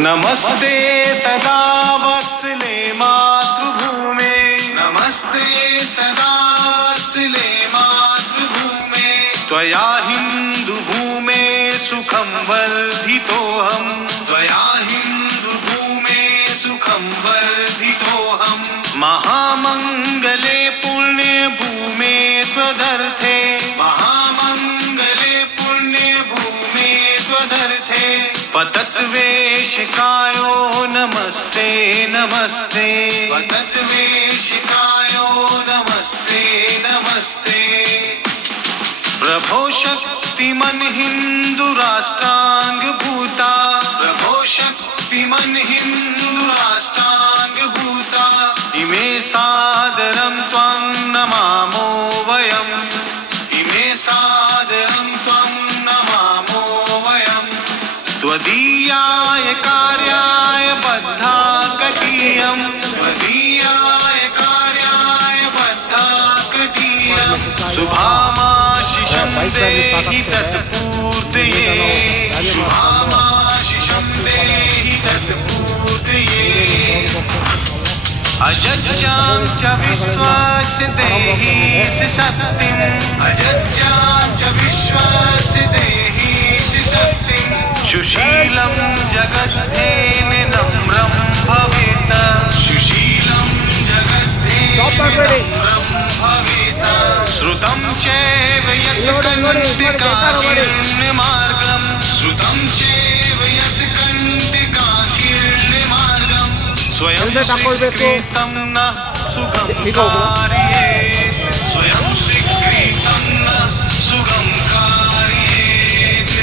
नमस्ते सदा वत्सले मातृभूमे, नमस्ते सदा वत्सले मातृभूमे, त्वया हिन्दुभूमे सुखं वर्धितोऽहं, त्वया हिन्दुभूमे सुखं वर्धितोऽहं, महामङ्गले पुण्यभूमे त्वदर्थे, महामङ्गले पुण्यभूमे त्वदर्थे, पतत्वेशिकायो नमस्ते नमस्ते, पतत्वेशिकायो नमस्ते नमस्ते, प्रभो शक्तिमन् हिन्दु राष्ट्रांग भूता, प्रभो शक्तिमन् हिन्दु राष्ट्रांग भूता, इमे सादरं त्वं नमामो वयम्, इमे सादरं त्वं नमामो वयम्, त्वदीयाय कार्याय बद्धा कटीयम्, त्वदीयाय कार्याय बद्धा कटीयम्, शुभामाशिषं देहि तत्पूर्तये, शुभामाशिषं देहि तत्पूर्तये, अजज्जां च विश्वस्य देहि शक्तिम्, अजज्जां च विश्वस्य देहि शक्तिम्, सुशीलं जगद्धेन नम्रं भवेत्, सुशीलं जगद्धेन नम्रं भवेत्, श्रुतं चैव यत् कण्टिकाकीर्णमार्गं, श्रुतं चैव यत् कण्टिकाकीर्णमार्गं, स्वयं स्वीकृतं न सुगं कारयेत्, स्वयं स्वीकृतं न सुगं कारयेत्,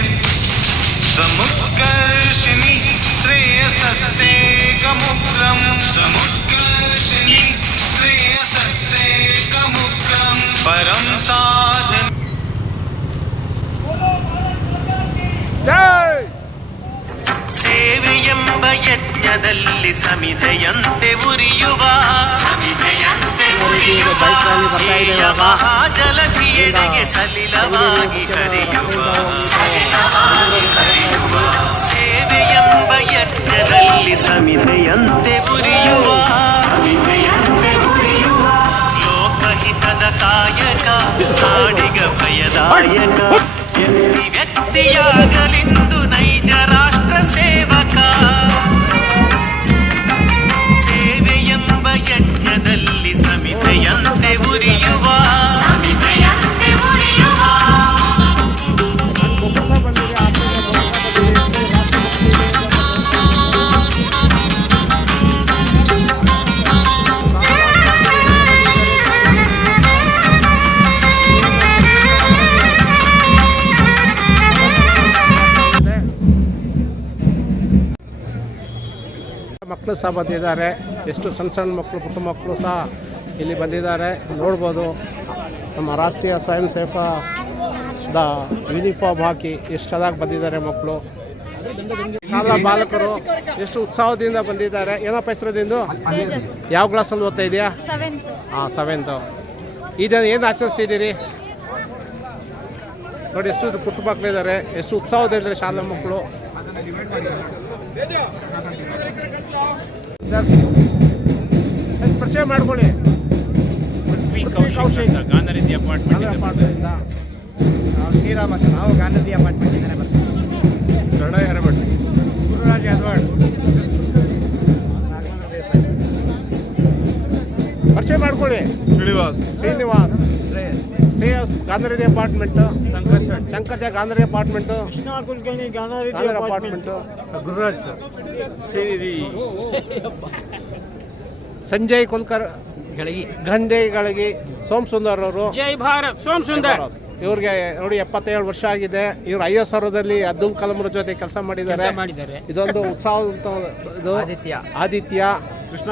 समुत्कर्षिणि श्रेयसस्येकमुग्रं, समुत्कर्षिणि श्रेयसस्येकमुग्रं, परं साधन ಸೇವೆಯೆಂಬ ಯಜ್ಞದಲ್ಲಿ ಸಮಿಧೆಯಂತೆ ಉರಿಯುವ, ಸಮಿಧೆಯಂತೆ ಉರಿಯುವ ಮಹಾಜಲಧಿಯೆಡೆಗೆ ಸಲಿಲವಾಗಿ ಹರಿಯುವ, ಸಲಿಲವಾಗಿ ಹರಿಯುವ, ಸೇವೆಯೆಂಬ ಯಜ್ಞದಲ್ಲಿ ಸಮಿಧೆಯಂತೆ ಉರಿಯುವ, ಸಮಿಧೆಯಂತೆ ಉರಿಯುವ, ಲೋಕಹಿತದ ಕಾಯಕ ನಾಡಿಗ ಭಯದಾಯಕ, ಎಲ್ಲಿ ವ್ಯಕ್ತಿಯಾಗಲಿಂದು ನೈಜ ರಾಷ್ಟ್ರ ಸೇವಕ, ಸೇವೆಯೆಂಬ ಯಜ್ಞದಲ್ಲಿ ಸಮಿಧೆಯಂತೆ ಉರಿಯುವ, ಸಮಿಧೆಯಂತೆ ಉರಿಯುವ, ಮಕ್ಕಳು ಸಹ ಬಂದಿದ್ದಾರೆ. ಎಷ್ಟು ಸಣ್ಣ ಸಣ್ಣ ಮಕ್ಕಳು, ಪುಟ್ಟ ಮಕ್ಕಳು ಸಹ ಇಲ್ಲಿ ಬಂದಿದ್ದಾರೆ. ನೋಡ್ಬೋದು ನಮ್ಮ ರಾಷ್ಟ್ರೀಯ ಸ್ವಯಂ ಸೇವಕದ ಯೂನಿಫಾರ್ಮ್ ಹಾಕಿ ಎಷ್ಟು ಚೆನ್ನಾಗಿ ಬಂದಿದ್ದಾರೆ ಮಕ್ಕಳು. ಶಾಲಾ ಬಾಲಕರು ಎಷ್ಟು ಉತ್ಸಾಹದಿಂದ ಬಂದಿದ್ದಾರೆ. ಏನಪ್ಪ ಹೆಸರದಿಂದು? ಯಾವ ಕ್ಲಾಸಲ್ಲಿ ಓದ್ತಾ ಇದೆಯಾ? ಹಾಂ, 7th. ಇದನ್ನು ಏನು ಆಚರಿಸ್ತಿದ್ದೀರಿ? ನೋಡಿ ಎಷ್ಟು ಪುಟ್ಟ ಮಕ್ಕಳಿದ್ದಾರೆ, ಎಷ್ಟು ಉತ್ಸಾಹದಿದ್ದಾರೆ ಶಾಲಾ ಮಕ್ಕಳು. ಸರ್ ಪರಿಚಯ ಮಾಡ್ಕೊಳ್ಳಿ. ಗಾಂಧಾರದಿ ಅಪಾರ್ಟ್ಮೆಂಟ್ ಶ್ರೀರಾಮ, ನಾವು ಗಾಂಧಾರದಿ ಅಪಾರ್ಟ್ಮೆಂಟ್ ಕನ್ನಡ ಯಾರಬೇಡ, ಗುರುರಾಜ್ ಯಾದವಾಡ್. ಪರಿಚಯ ಮಾಡ್ಕೊಳ್ಳಿ. ಶ್ರೀನಿವಾಸ್, ಶ್ರೇಯಸ್ ಗಾಂಧಾರದಿ ಅಪಾರ್ಟ್ಮೆಂಟ್, ಶಂಕರ್ ಜಾ ಗಾಂಧಾರದಿ apartment, Gandhari apartment, Gururaj sir, Srinidhi, Sanjay Kulkarni ಗಂಧೆಗಳಿಗೆ, ಸೋಮ್ ಸುಂದರ್ ಅವರು, ಜೈ ಭಾರತ್, ಸೋಮ್ ಸುಂದರ್. ಇವ್ರಿಗೆ ನೋಡಿ 77 ವರ್ಷ ಆಗಿದೆ. ಇವರು ISROದಲ್ಲಿ ಅಬ್ದುಲ್ ಕಲಾಂ ಜೊತೆ ಕೆಲಸ ಮಾಡಿದ್ದಾರೆ. ಇದೊಂದು ಉತ್ಸಾಹ. ಇದು ಆದಿತ್ಯ, ಕೃಷ್ಣ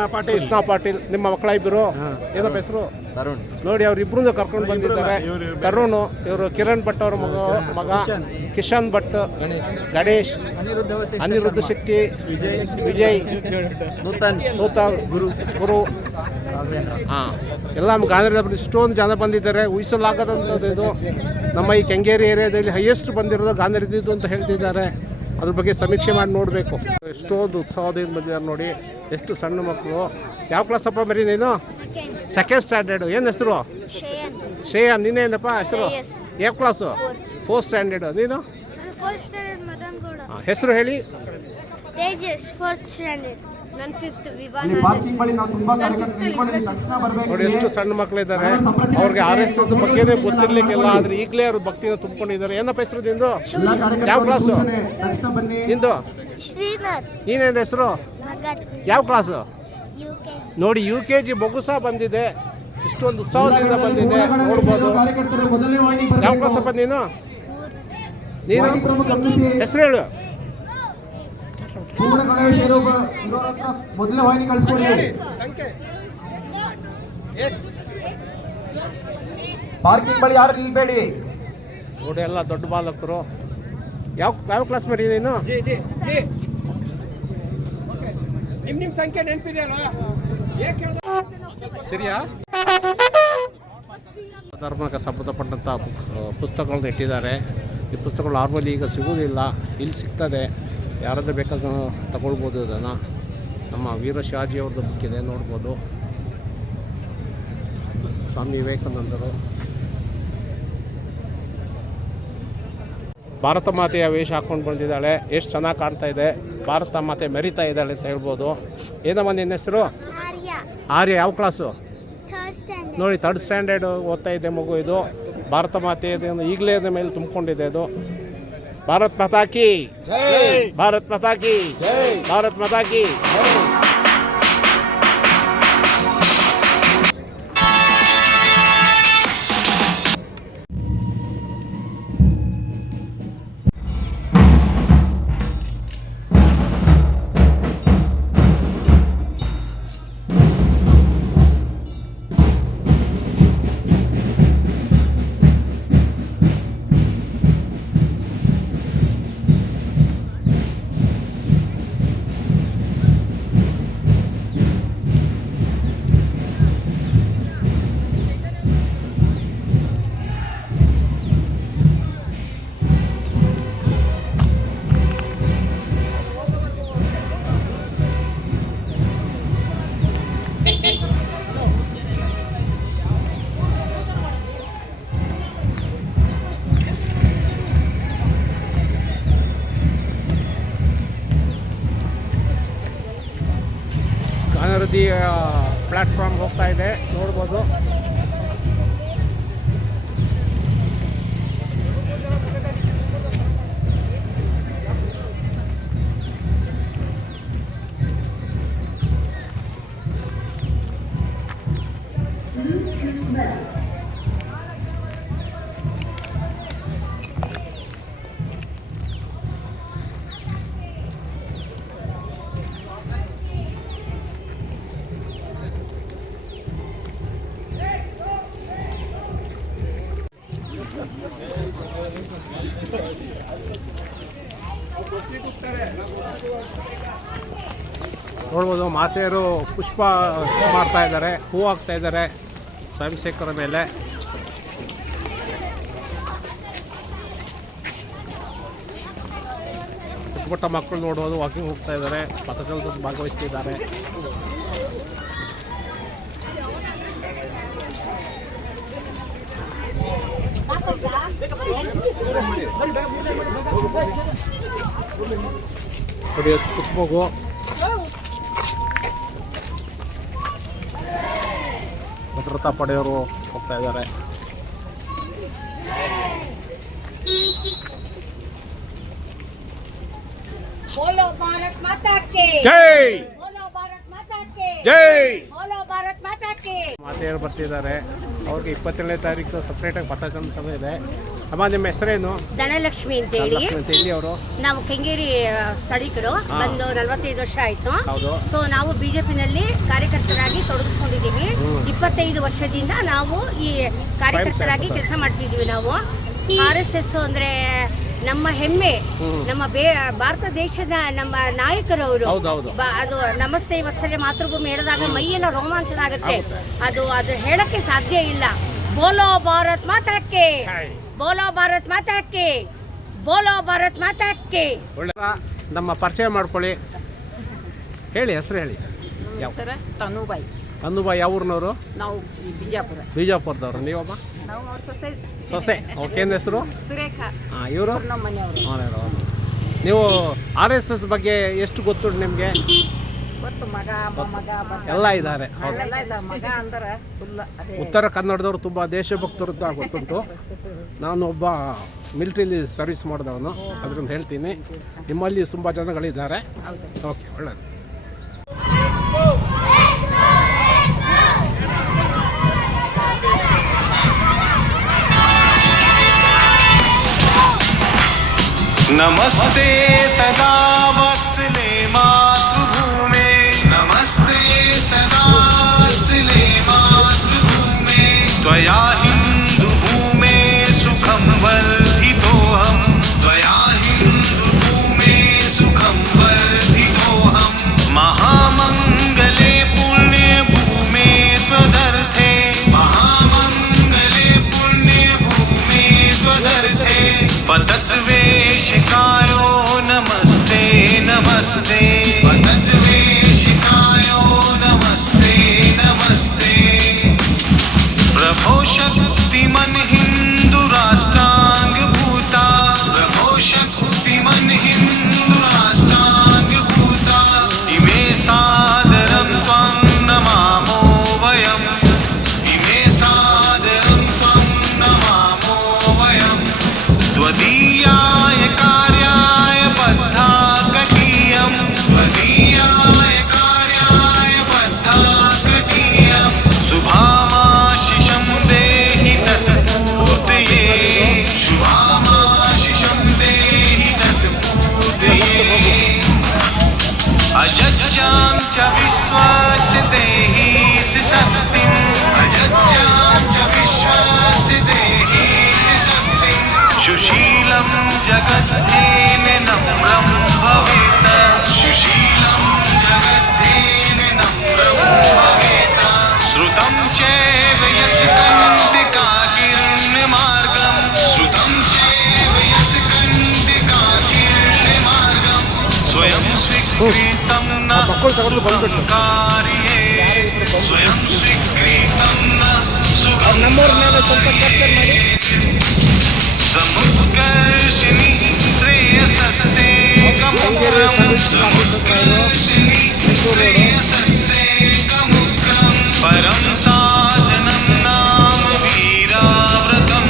ಪಾಟೀಲ್ ನಿಮ್ಮ ಮಕ್ಕಳ ಇಬ್ಬರು. ಏನಪ್ಪ ಹೆಸರು? ತರುಣ್. ನೋಡಿ ಅವ್ರಿಬ್ರು ಕರ್ಕೊಂಡು ಬಂದಿದ್ದಾರೆ. ತರುಣ್ ಇವರು ಕಿರಣ್ ಭಟ್ ಅವ್ರ ಮಗ, ಕಿಶನ್ ಭಟ್, ಗಣೇಶ್, ಅನಿರುದ್ಧ ಶೆಟ್ಟಿ, ವಿಜಯ್, ನೂತನ್, ಗುರು. ಹಾಂ, ಎಲ್ಲ ಗಾಂಧಾರದಲ್ಲಿ ಇಷ್ಟೊಂದು ಜನ ಬಂದಿದ್ದಾರೆ. ಊಹಿಸಲಾಗದಂಥದ್ದು ಇದು. ನಮ್ಮ ಈ ಕೆಂಗೇರಿ ಏರಿಯಾದಲ್ಲಿ ಹೈಯೆಸ್ಟ್ ಬಂದಿರೋದು ಗಾಂಧಾರದಿದ್ದು ಅಂತ ಹೇಳ್ತಿದ್ದಾರೆ. ಅದ್ರ ಬಗ್ಗೆ ಸಮೀಕ್ಷೆ ಮಾಡಿ ನೋಡಬೇಕು. ಎಷ್ಟೊಂದು ಉತ್ಸವದಿಂದ ಬಂದಿದ್ದಾರೆ ನೋಡಿ, ಎಷ್ಟು ಸಣ್ಣ ಮಕ್ಕಳು. ಯಾವ ಕ್ಲಾಸಪ್ಪ ಬರೀ ನೀನು? Second standard. ಏನು ಹೆಸರು? ಶ್ರೇಯನ್. ನೀನೇನಪ್ಪ ಹೆಸರು? ಯಾವ ಕ್ಲಾಸು? 4th standard. ನೀನು? ಹೆಸರು ಹೇಳಿ. Tejas 4th standard. ನಾನು 5th. ನೋಡಿ ಎಷ್ಟು ಸಣ್ಣ ಮಕ್ಕಳಿದ್ದಾರೆ. ಅವ್ರಿಗೆ RSS ಬಗ್ಗೆನೇ ಗೊತ್ತಿರ್ಲಿಕ್ಕಿಲ್ಲ, ಆದರೆ ಈಗಲೇ ಅವ್ರ ಭಕ್ತಿನ ತುಂಬಿಕೊಂಡಿದ್ದಾರೆ. ಏನಪ್ಪ ಹೆಸರು ನಿಂದು? ಯಾವ ಕ್ಲಾಸು ನಿಂದು? ಶ್ರೀನಾಥ್. ನೀನೇನು ಹೆಸರು? ಯಾವ ಕ್ಲಾಸು? ನೋಡಿ UKG ಮಗು ಸಹ ಬಂದಿದೆ. ಇಷ್ಟೊಂದು ಉತ್ಸವದಿಂದ ಬಂದಿದೆ, ನೋಡ್ಬೋದು. ಯಾವ ಕ್ಲಾಸಪ್ಪ ನೀನು? ಹೆಸರು ಹೇಳು. ಮೊದಲನೇ ವಾಹಿನಿ ಕಳಿಸ್ಕೊಡಿ. ಪಾರ್ಕಿಂಗ್ ಬಳಿ ಯಾರು ನಿಲ್ಬೇಡಿ. ನೋಡಿ ಎಲ್ಲ ದೊಡ್ಡ ಬಾಲಕರು. ಯಾವ ಕ್ಲಾಸ್ ಮರಿ ನೀನು? ನಿಮ್ಮ ಸಂಖ್ಯೆ ನೆನಪಿದೆಯಲ್ಲ, ಸರಿಯಾ? ಧರ್ಮಕ್ಕೆ ಸಂಬಂಧಪಟ್ಟಂಥ ಪುಸ್ತಕಗಳನ್ನ ಇಟ್ಟಿದ್ದಾರೆ. ಈ ಪುಸ್ತಕಗಳು ನಾರ್ಮಲಿ ಈಗ ಸಿಗೋದಿಲ್ಲ, ಇಲ್ಲಿ ಸಿಗ್ತದೆ. ಯಾರಾದರೂ ಬೇಕಾದ್ರೂ ತಗೊಳ್ಬೋದು ಇದನ್ನು. ನಮ್ಮ ವೀರ ಶಿವಾಜಿ ಅವ್ರದ್ದು ಬುಕ್ ಇದೆ, ನೋಡ್ಬೋದು. ಸ್ವಾಮಿ ವಿವೇಕಾನಂದರು. ಭಾರತ ಮಾತೆಯ ವೇಷ ಹಾಕ್ಕೊಂಡು ಬಂದಿದ್ದಾಳೆ. ಎಷ್ಟು ಚೆನ್ನಾಗಿ ಕಾಣ್ತಾ ಇದೆ. ಭಾರತ ಮಾತೆ ಮೆರಿತಾ ಇದ್ದಾಳೆ ಅಂತ ಹೇಳ್ಬೋದು. ಏನಮ್ಮ ನಿನ್ನ ಹೆಸರು? ಆರ್ಯ. ಯಾವ ಕ್ಲಾಸು? ನೋಡಿ 3rd ಸ್ಟ್ಯಾಂಡರ್ಡ್ ಓದ್ತಾ ಇದೆ ಮಗು. ಇದು ಭಾರತ ಮಾತೆ ಈಗಲೇ ಮೇಲೆ ತುಂಬಿಕೊಂಡಿದೆ. ಅದು ಭಾರತ್ ಮಾತಾ ಕಿ ಜೈ, ಭಾರತ್ ಮಾತಾ ಕಿ ಜೈ, ಭಾರತ್ ಮಾತಾ ಕಿ ಜೈ. ಗಾನರದಿ ಪ್ಲ್ಯಾಟ್ಫಾರ್ಮ್ ಹೋಗ್ತಾ ಇದೆ, ನೋಡ್ಬೋದು. ನೋಡ್ಬೋದು ಮಾತೆಯರು ಪುಷ್ಪ ಮಾಡ್ತಾ ಇದ್ದಾರೆ, ಹೂ ಹಾಕ್ತಾ ಇದ್ದಾರೆ ಸ್ವಯಂಸೇವಕರ ಮೇಲೆ. ಪುಟ್ಟ ಪುಟ್ಟ ಮಕ್ಕಳು ನೋಡ್ಬೋದು ವಾಕಿಂಗ್ ಹೋಗ್ತಾ ಇದ್ದಾರೆ, ಪಥಸಂಚಲನದಲ್ಲಿ ಭಾಗವಹಿಸ್ತಿದ್ದಾರೆ. ನೋಡಿ ಎಷ್ಟು ಪುಟ್ಟ ಮಗು. ಭದ್ರತಾ ಪಡೆಯವರು ಹೋಗ್ತಾ ಇದ್ದಾರೆ. बोलो भारत माता के ಜೈ, बोलो भारत माता के ಜೈ. बोलो भारत माता के ಮಾತೆಯರು ಬರ್ತಿದ್ದಾರೆ. ಅವ್ರಿಗೆ 27ನೇ ತಾರೀಕು ಸಪ್ರೇಟಾಗಿ ಪಥಸಂಚಲನ ಇದೆ. ಅಮ್ಮ ನಿಮ್ಮ ಹೆಸರೇನು? ಧನಲಕ್ಷ್ಮಿ ಅಂತ ಹೇಳಿ. ಎಲ್ಲಿ ಅವರು? ನಾವು ಕೆಂಗೇರಿ ಸ್ಥಳೀಕರು, ಬಂದು 45 ವರ್ಷ ಆಯ್ತು. ಹೌದು. ಸೊ ನಾವು ಬಿಜೆಪಿನಲ್ಲಿ ಕಾರ್ಯಕರ್ತರಾಗಿ ತೊಡಗಿಸ್ಕೊಂಡಿದ್ದೀವಿ. 25 ವರ್ಷದಿಂದ ನಾವು ಈ ಕಾರ್ಯಕರ್ತರಾಗಿ ಕೆಲಸ ಮಾಡ್ತಿದ್ದೀವಿ. ನಾವು RSS ಅಂದ್ರೆ ನಮ್ಮ ಹೆಮ್ಮೆ, ನಮ್ಮ ಭಾರತ ದೇಶದ ನಮ್ಮ ನಾಯಕರವರು. ಅದು ನಮಸ್ತೆ ವತ್ಸಲ್ಯ ಮಾತೃಭೂಮಿ ಹೇಳಿದಾಗ ಮೈಯೆಲ್ಲ ರೋಮಾಂಚನ ಆಗುತ್ತೆ. ಅದು ಹೇಳಕ್ಕೆ ಸಾಧ್ಯ ಇಲ್ಲ. ಬೋಲೋ ಭಾರತ್ ಮಾತಾ ಕೆ, ಬೋಲೋ ಭಾರತ್ ಮಾತಾ ಕೆ ಬೋಲೋ ಭಾರತ್ ಮಾತಾ ಕಿ. ಒಳ್ಳೆ ನಮ್ಮ ಪರಿಚಯ ಮಾಡ್ಕೊಳ್ಳಿ, ಹೇಳಿ ಹೆಸರು ಹೇಳಿ. ಹೆಸರು ತನುಬಾಯಿ. ತನುಬಾಯಿ ಯಾವ ಊರಿನವರು? ನಾವು ಈ ಬಿಜಾಪುರ. ಬಿಜಾಪುರದವ್ರು. ನೀವಮ್ಮ? ನಾವು ಅವ್ರ ಸೊಸೆ. ಓಕೆ, ಏನು ಹೆಸರು? ಸುರೇಖಾ. ಹಾಂ, ಇವರು ನಮ್ಮ ಮನೆಯವರು. ನೀವು RSS ಬಗ್ಗೆ ಎಷ್ಟು ಗೊತ್ತು ನಿಮಗೆ? ಗೊತ್ತು, ಮಗ ಮೊಮ್ಮಗ ಎಲ್ಲ ಇದ್ದಾರೆ. ಎಲ್ಲ ಇದ್ದಾರೆ. ಮಗ ಅಂದ್ರೆ ಫುಲ್ ಅದೇ. ಉತ್ತರ ಕನ್ನಡದವರು ತುಂಬ ದೇಶಭಕ್ತರು ಅಂತ ಗೊತ್ತುಂಟು. ನಾನು ಒಬ್ಬ ಮಿಲಿಟ್ರಿಲಿ ಸರ್ವಿಸ್ ಮಾಡಿದವನು, ಅದರಿಂದ ಹೇಳ್ತೀನಿ. ನಿಮ್ಮಲ್ಲಿ ತುಂಬ ಜನಗಳಿದ್ದಾರೆ. ಓಕೆ, ಒಳ್ಳೆಯದು. नमस्ते सदा वत्सले मातृभूमे, नमस्ते सदा वत्सले मातृभूमे, त्वया हिन्दुभूमे सुखं वर्धितोऽहं, त्वया हिन्दुभूमे सुखं वर्धितोऽहं, महामङ्गले पुण्यभूमे त्वदर्थे, महामङ्गले पुण्यभूमे त्वदर्थे, पतद्वेषिकायो नमस्ते नमस्ते, पतद्वेषिकायो नमस्ते नमस्ते, प्रभो शक्तिमन् हिन्दु राष्ट्रांग भूता, प्रभो शक्तिमन् हिन्दु राष्ट्रांग भूता, इमे सादरं त्वं नमामो वयं, इमे सादरं त्वं नमामो वयं, त्वदीयाय कार्याय बद्धा कटीयं, त्वदीयाय कार्याय बद्धा कटीयं, शुभामाशिषं देहि तत्पूर्तये, शुभामाशिषं देहि तत्पूर्तये, अजज्जां च विश्वस्य देहि शक्तिम्, अजज्जां च विश्वस्य देहि शक्तिम्, सुशीलं जगद्धेन नम्रं भवेत्, सुशीलं जगद्धेन नम्रं भवेत्, श्रुतं चैव यत् कण्डिकाकीर्णमार्गं, श्रुतं चैव यत् कण्डिकाकीर्णमार्गं, स्वयं स्वीकृतं न कार्ये, स्वयं स्वीकृतं न सुगं कार्ये, समुत्कर्षिणि श्रेयसस्येकमुग्रं, समुत्कर्षिणि श्रेयसस्येकमुग्रं, परं साधनं नाम वीराव्रतं,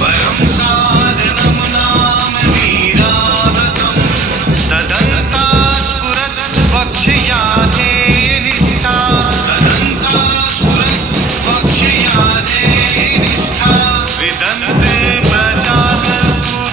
परं साधनं नाम वीराव्रतं, तदन्ता स्फुरत् वक्ष्याते निष्ठा, तदन्ता स्फुरत् वक्ष्याते निष्ठा, विदन्ते प्रजाकर्तुः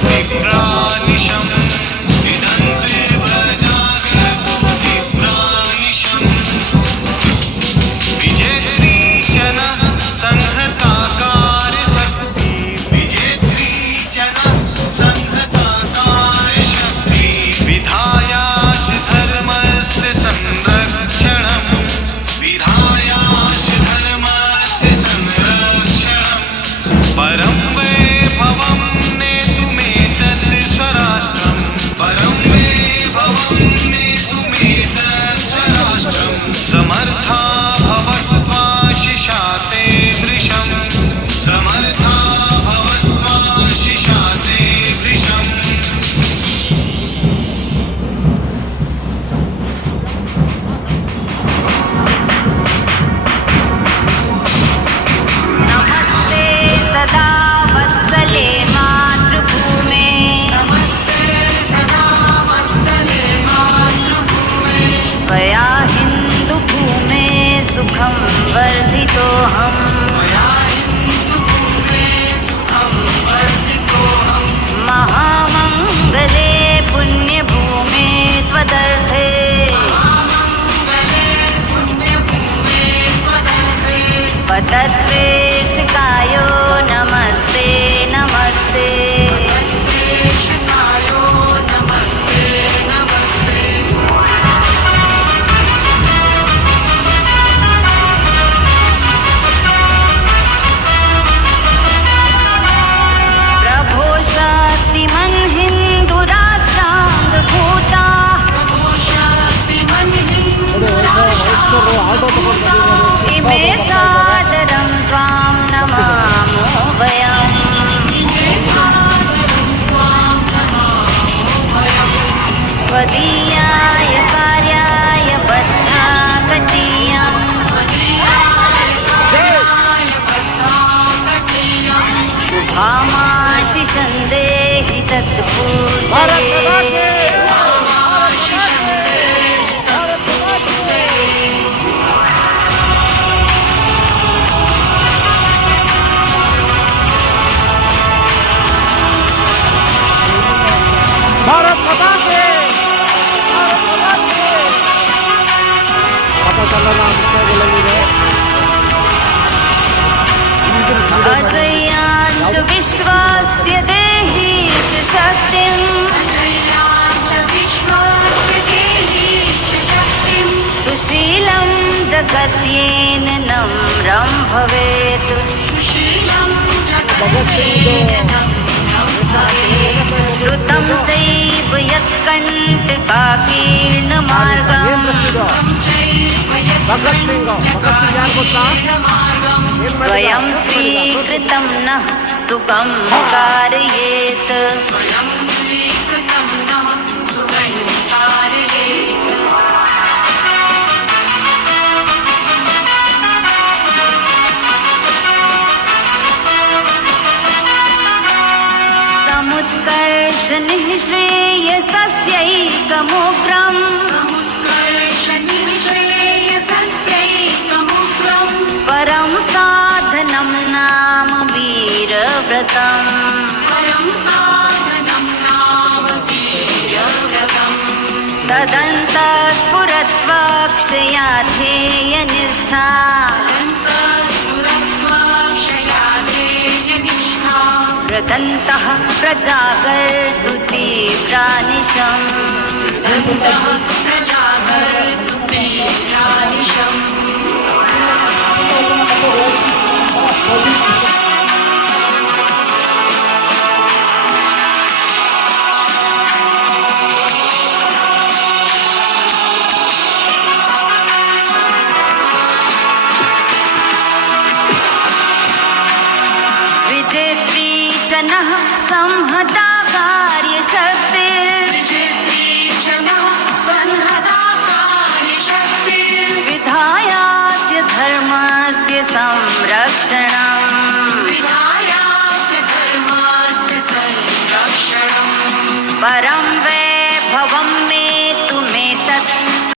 त्वदीयाय कार्याय बद्धा कटीयम् शुभामाशिषं देहि तत्पूर्वये भारत माता की पता अजयाञ्च विश्वस्य देहि शक्तिं सुशीलं जगत्येन नम्रं भवेत् श्रुतं चैव यत्कण्टकाकीर्णमार्गम् भगत सिंह यार ಗೊತ್ತಾ स्वयं स्वीकृतं नः सुखं कारयेत् समुत्कर्षनिः श्रेयसस्यैकमुग्रम् परं साधनं नाम वीरव्रतम् तदन्तः स्फुरत्वाक्षया ध्येयनिष्ठा व्रतन्तः प्रजागर्तु तीव्रानिशम् विजेत्री च नः संहता कार्यशक्तिर् विधायास्य धर्मस्य संरक्षणम् परं